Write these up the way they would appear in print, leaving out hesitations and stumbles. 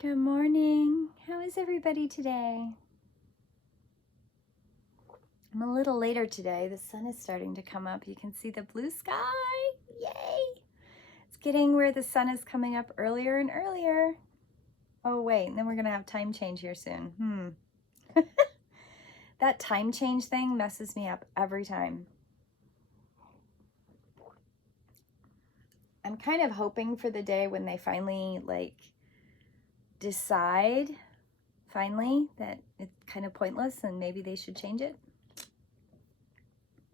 Good morning. How is everybody today? I'm a little later today. The sun is starting to come up. You can see the blue sky. Yay! It's getting where the sun is coming up earlier and earlier. Oh, wait, and then we're going to have time change here soon. That time change thing messes me up every time. I'm kind of hoping for the day when they finally, decide, that it's kind of pointless and maybe they should change it.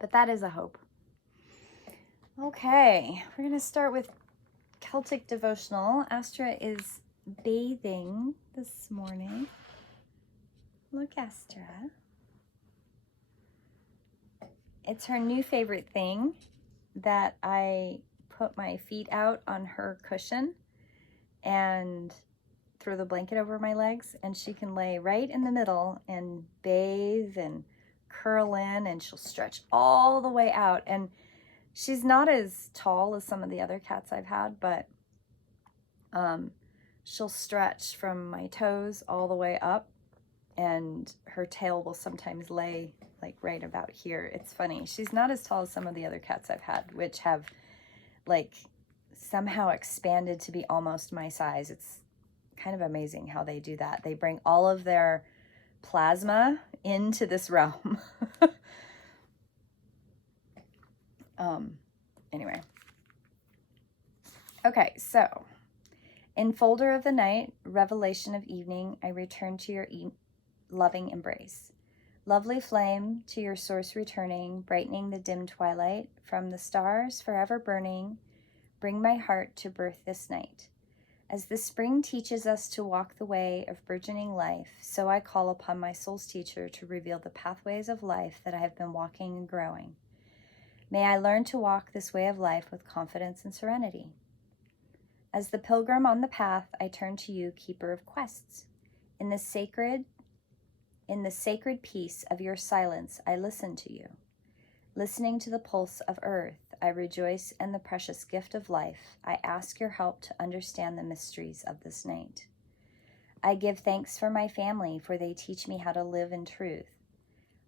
But that is a hope. Okay, we're going to start with Celtic Devotional. Astra is bathing this morning. Look, Astra. It's her new favorite thing that I put my feet out on her cushion and throw the blanket over my legs, and she can lay right in the middle and bathe and curl in, and she'll stretch all the way out. And she's not as tall as some of the other cats I've had, but she'll stretch from my toes all the way up, and her tail will sometimes lay like right about here. It's funny. She's not as tall as some of the other cats I've had, which have somehow expanded to be almost my size. It's kind of amazing how they do that. They bring all of their plasma into this realm. Anyway. Okay, so enfolder of the night, revelation of evening, I return to your loving embrace. Lovely flame, to your source returning, brightening the dim twilight, from the stars forever burning, bring my heart to birth this night. As the spring teaches us to walk the way of burgeoning life, so I call upon my soul's teacher to reveal the pathways of life that I have been walking and growing. May I learn to walk this way of life with confidence and serenity. As the pilgrim on the path, I turn to you, keeper of quests. In the sacred peace of your silence, I listen to you. Listening to the pulse of earth, I rejoice in the precious gift of life. I ask your help to understand the mysteries of this night. I give thanks for my family, for they teach me how to live in truth.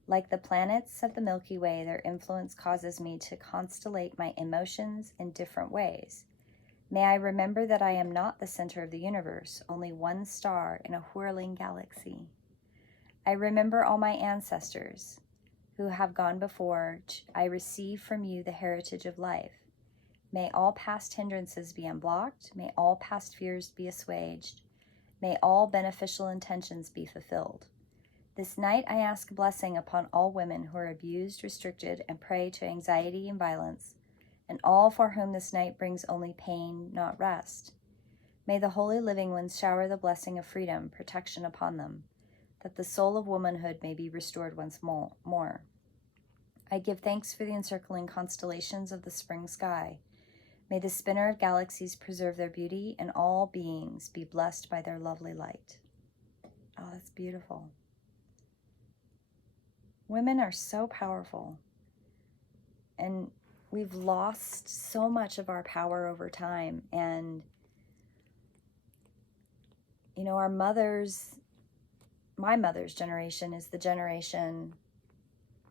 Like the planets of the Milky Way, their influence causes me to constellate my emotions in different ways. May I remember that I am not the center of the universe, only one star in a whirling galaxy. I remember all my ancestors who have gone before. I receive from you the heritage of life. May all past hindrances be unblocked. May all past fears be assuaged. May all beneficial intentions be fulfilled. This night I ask blessing upon all women who are abused, restricted, and prey to anxiety and violence, and all for whom this night brings only pain, not rest. May the holy living ones shower the blessing of freedom, protection upon them, that the soul of womanhood may be restored once more. I give thanks for the encircling constellations of the spring sky. May the spinner of galaxies preserve their beauty, and all beings be blessed by their lovely light. Oh, that's beautiful. Women are so powerful, and we've lost so much of our power over time. And, our my mother's generation is the generation,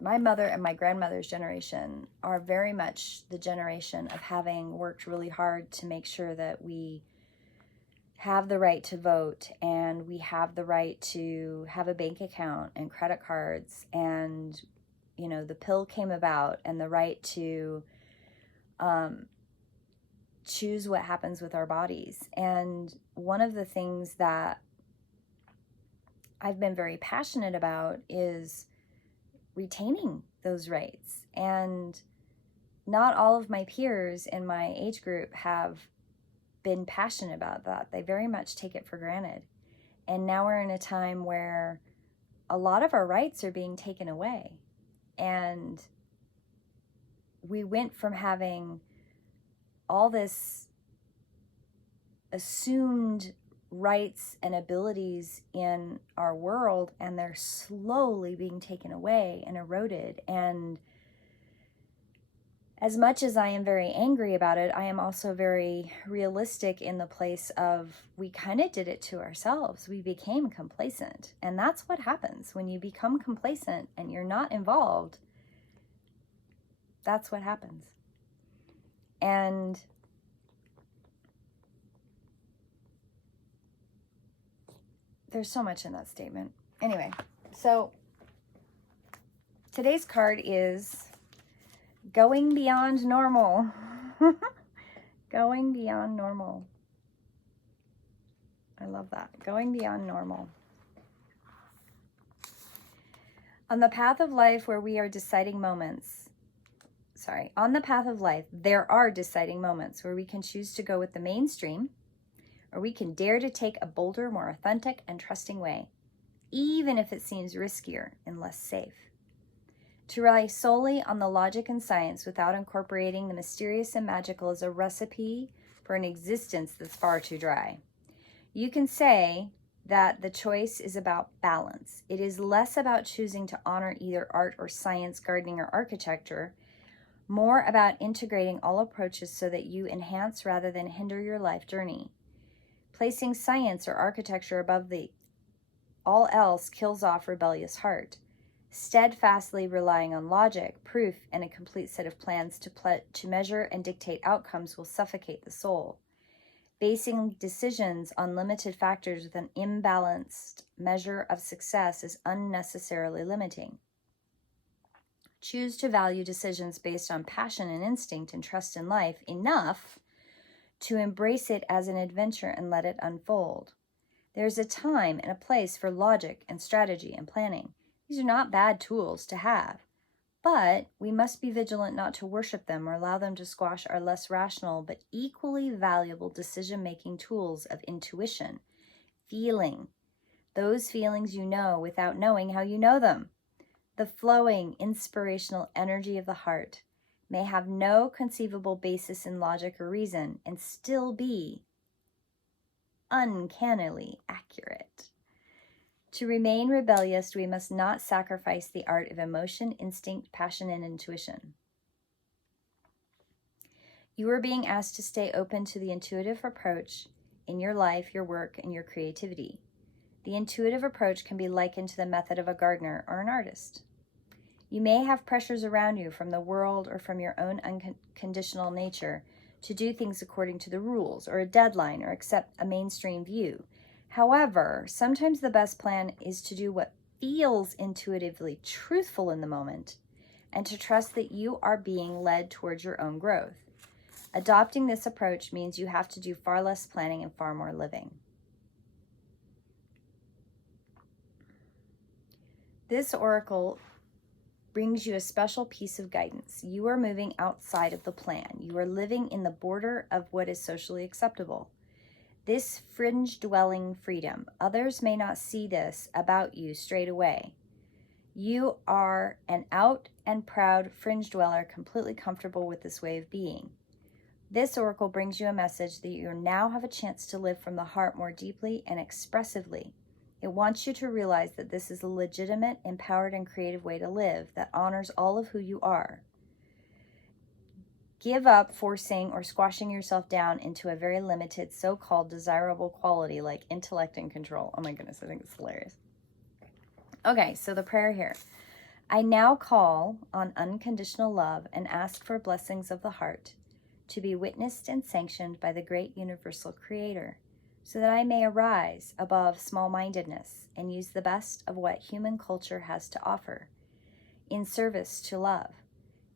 my mother and my grandmother's generation are very much the generation of having worked really hard to make sure that we have the right to vote, and we have the right to have a bank account and credit cards, and the pill came about, and the right to choose what happens with our bodies. And one of the things that I've been very passionate about is retaining those rights. And not all of my peers in my age group have been passionate about that. They very much take it for granted. And now we're in a time where a lot of our rights are being taken away. And we went from having all this assumed rights and abilities in our world, and they're slowly being taken away and eroded. And As much as I am very angry about it, I am also very realistic in the place of we kind of did it to ourselves. We became complacent. And that's what happens when you become complacent and you're not involved. That's what happens. And there's so much in that statement. Anyway, so today's card is going beyond normal. Going beyond normal. I love that. Going beyond normal. On the path of life where we are deciding moments, on the path of life, there are deciding moments where we can choose to go with the mainstream, or we can dare to take a bolder, more authentic and trusting way, even if it seems riskier and less safe. To rely solely on the logic and science without incorporating the mysterious and magical is a recipe for an existence that's far too dry. You can say that the choice is about balance. It is less about choosing to honor either art or science, gardening or architecture, more about integrating all approaches so that you enhance rather than hinder your life journey. Placing science or architecture above all else kills off rebellious heart. Steadfastly relying on logic, proof, and a complete set of plans to measure and dictate outcomes will suffocate the soul. Basing decisions on limited factors with an imbalanced measure of success is unnecessarily limiting. Choose to value decisions based on passion and instinct and trust in life enough to embrace it as an adventure and let it unfold. There's a time and a place for logic and strategy and planning. These are not bad tools to have, but we must be vigilant not to worship them or allow them to squash our less rational but equally valuable decision-making tools of intuition, feeling, those feelings you know without knowing how you know them. The flowing, inspirational energy of the heart may have no conceivable basis in logic or reason and still be uncannily accurate. To remain rebellious, we must not sacrifice the art of emotion, instinct, passion, and intuition. You are being asked to stay open to the intuitive approach in your life, your work, and your creativity. The intuitive approach can be likened to the method of a gardener or an artist. You may have pressures around you from the world or from your own unconditional nature to do things according to the rules or a deadline or accept a mainstream view. However, sometimes the best plan is to do what feels intuitively truthful in the moment and to trust that you are being led towards your own growth. Adopting this approach means you have to do far less planning and far more living. This oracle brings you a special piece of guidance. You are moving outside of the plan. You are living in the border of what is socially acceptable. This fringe-dwelling freedom, others may not see this about you straight away. You are an out and proud fringe dweller, completely comfortable with this way of being. This oracle brings you a message that you now have a chance to live from the heart more deeply and expressively. It wants you to realize that this is a legitimate, empowered, and creative way to live that honors all of who you are. Give up forcing or squashing yourself down into a very limited, so-called desirable quality like intellect and control. Oh my goodness, I think it's hilarious. Okay, so the prayer here. I now call on unconditional love and ask for blessings of the heart to be witnessed and sanctioned by the great universal creator, so that I may arise above small-mindedness and use the best of what human culture has to offer in service to love.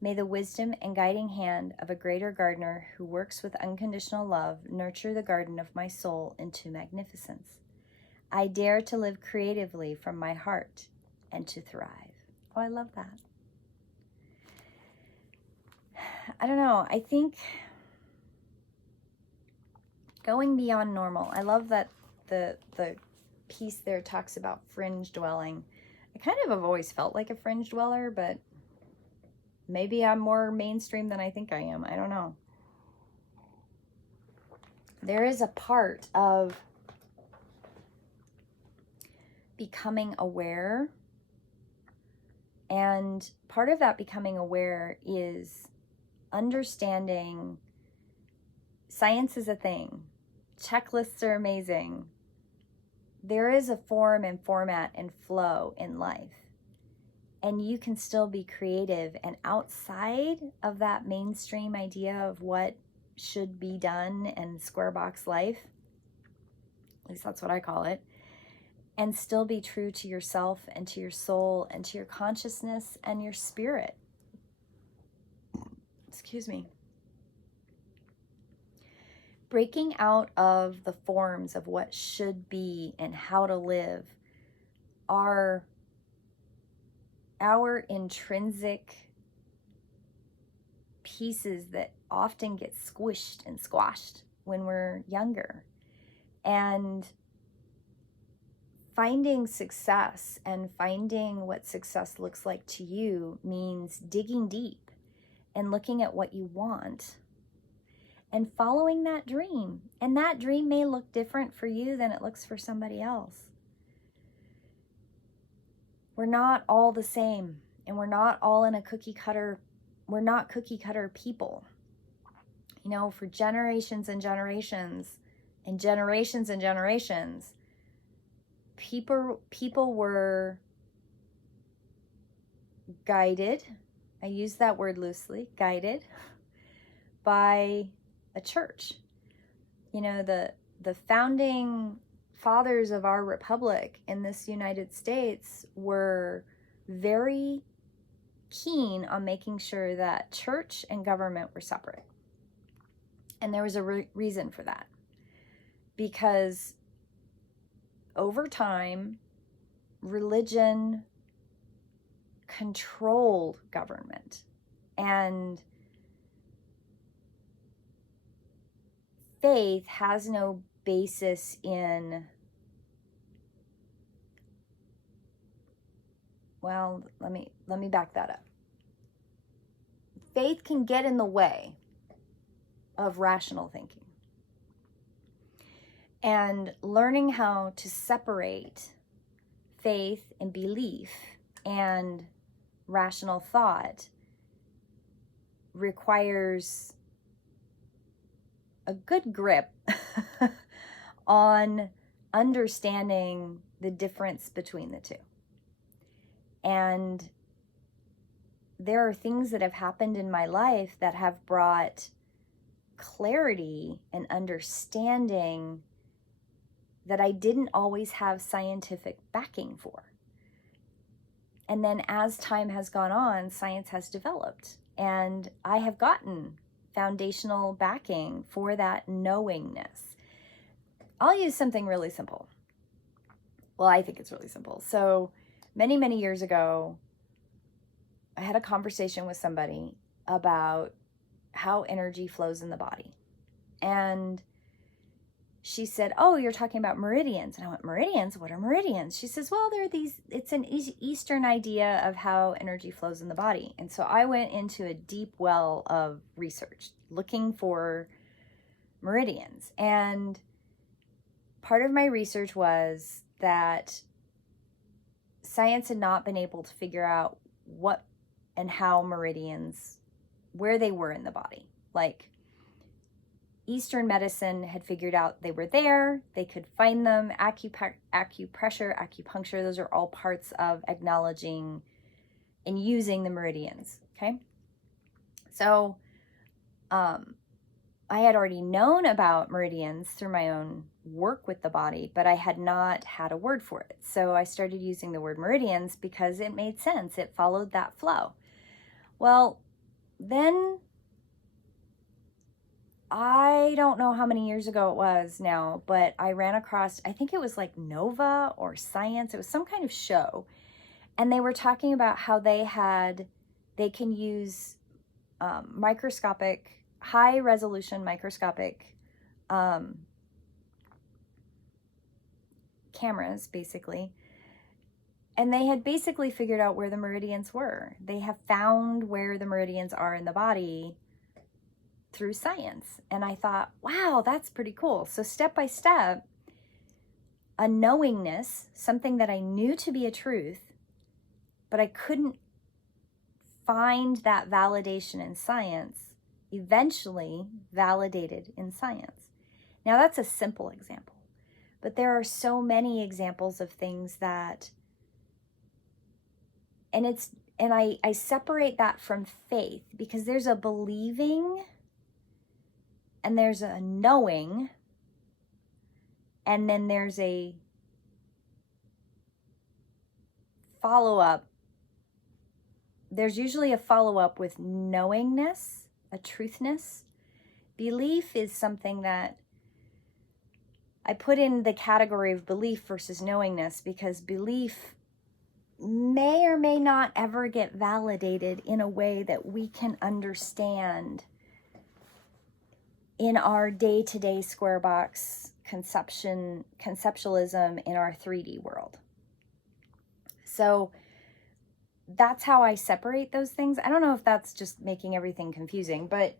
May the wisdom and guiding hand of a greater gardener who works with unconditional love nurture the garden of my soul into magnificence. I dare to live creatively from my heart and to thrive. Oh, I love that. I don't know. I think going beyond normal. I love that the piece there talks about fringe dwelling. I kind of have always felt like a fringe dweller, but maybe I'm more mainstream than I think I am. I don't know. There is a part of becoming aware, and part of that becoming aware is understanding science is a thing. Checklists are amazing. There is a form and format and flow in life. And you can still be creative and outside of that mainstream idea of what should be done and square box life, at least that's what I call it, and still be true to yourself and to your soul and to your consciousness and your spirit. Excuse me. Breaking out of the forms of what should be and how to live are our intrinsic pieces that often get squished and squashed when we're younger. And finding success and finding what success looks like to you means digging deep and looking at what you want and following that dream. And that dream may look different for you than it looks for somebody else. We're not all the same, and we're not all in a cookie cutter. We're not cookie cutter people. You know, for generations and generations and generations and generations, people were guided. I use that word loosely, guided by a church. You know, the founding fathers of our republic in this United States were very keen on making sure that church and government were separate. And there was a reason for that. Because over time, religion controlled government. And faith has no basis in, well, let me back that up. Faith can get in the way of rational thinking. And learning how to separate faith and belief and rational thought requires a good grip on understanding the difference between the two. And there are things that have happened in my life that have brought clarity and understanding that I didn't always have scientific backing for. And then as time has gone on, science has developed, and I have gotten foundational backing for that knowingness. I'll use something really simple. Well, I think it's really simple. So many, many years ago, I had a conversation with somebody about how energy flows in the body. And she said, "Oh, you're talking about meridians." And I went, "Meridians? What are meridians?" She says, "Well, there are these, it's an Eastern idea of how energy flows in the body." And so I went into a deep well of research looking for meridians. And part of my research was that science had not been able to figure out what and how meridians, where they were in the body. Like, Eastern medicine had figured out they were there, they could find them. Acupressure, acupuncture, those are all parts of acknowledging and using the meridians, okay? So I had already known about meridians through my own work with the body, but I had not had a word for it. So I started using the word meridians because it made sense. It followed that flow. Well, then I don't know how many years ago it was now, but I ran across, I think it was like Nova or Science. It was some kind of show. And they were talking about how they can use high resolution microscopic cameras, basically. And they had basically figured out where the meridians were. They have found where the meridians are in the body through science. And I thought, wow, that's pretty cool. So step by step, a knowingness, something that I knew to be a truth, but I couldn't find that validation in science, eventually validated in science. Now, that's a simple example, but there are so many examples of things that, and I separate that from faith, because there's a believing and there's a knowing, and then there's a follow-up. There's usually a follow-up with knowingness, a truthness. Belief is something that I put in the category of belief versus knowingness, because belief may or may not ever get validated in a way that we can understand in our day-to-day square box conceptualism in our 3D world. So that's how I separate those things. I don't know if that's just making everything confusing, but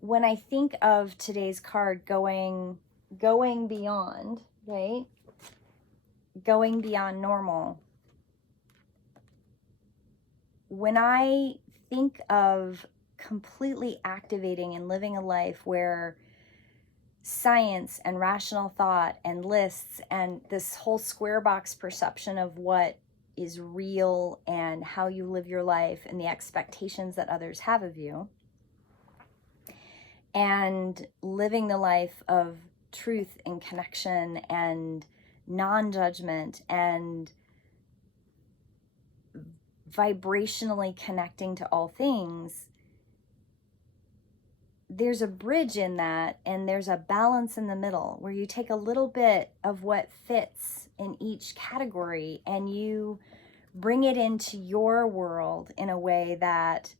when I think of today's card going beyond, right? Going beyond normal. When I think of completely activating and living a life where science and rational thought and lists and this whole square box perception of what is real and how you live your life and the expectations that others have of you, and living the life of truth and connection and non-judgment and vibrationally connecting to all things, there's a bridge in that, and there's a balance in the middle where you take a little bit of what fits in each category and you bring it into your world in a way that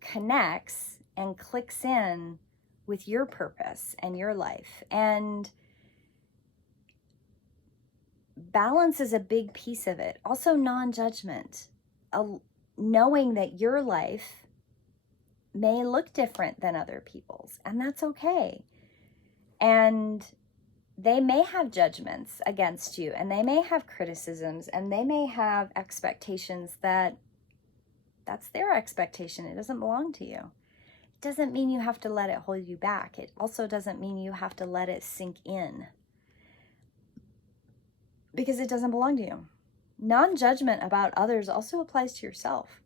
connects and clicks in with your purpose and your life. And balance is a big piece of it. Also, non-judgment, knowing that your life may look different than other people's, and that's okay. And they may have judgments against you, and they may have criticisms, and they may have expectations that's their expectation. It doesn't belong to you. It doesn't mean you have to let it hold you back. It also doesn't mean you have to let it sink in, because it doesn't belong to you. Non-judgment about others also applies to yourself.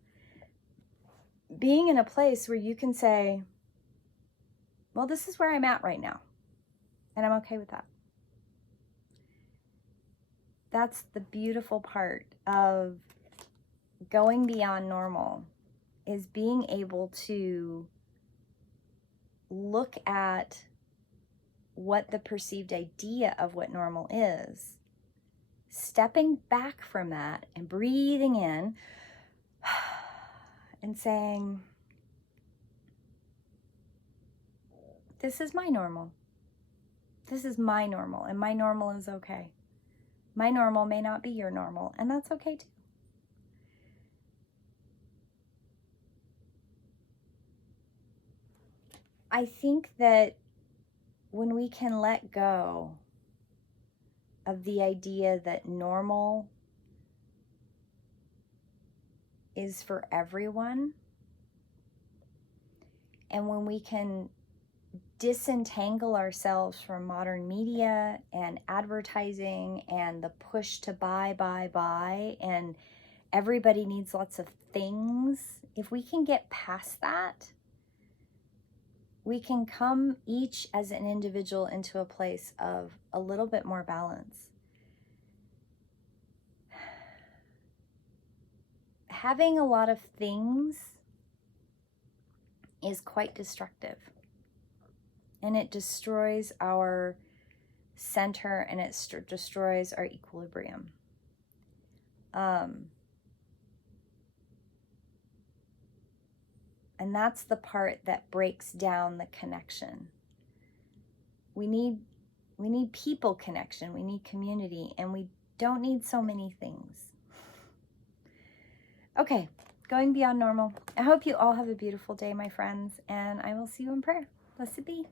Being in a place where you can say, well, this is where I'm at right now, and I'm okay with that. That's the beautiful part of going beyond normal, is being able to look at what the perceived idea of what normal is, stepping back from that and breathing in and saying, this is my normal. This is my normal, and my normal is okay. My normal may not be your normal, and that's okay too. I think that when we can let go of the idea that normal is for everyone, and when we can disentangle ourselves from modern media and advertising and the push to buy, and everybody needs lots of things, if we can get past that, we can come each as an individual into a place of a little bit more balance. Having a lot of things is quite destructive, and it destroys our center, and it destroys our equilibrium. And that's the part that breaks down the connection. We need people connection, we need community, and we don't need so many things. Okay, going beyond normal. I hope you all have a beautiful day, my friends, and I will see you in prayer. Blessed be.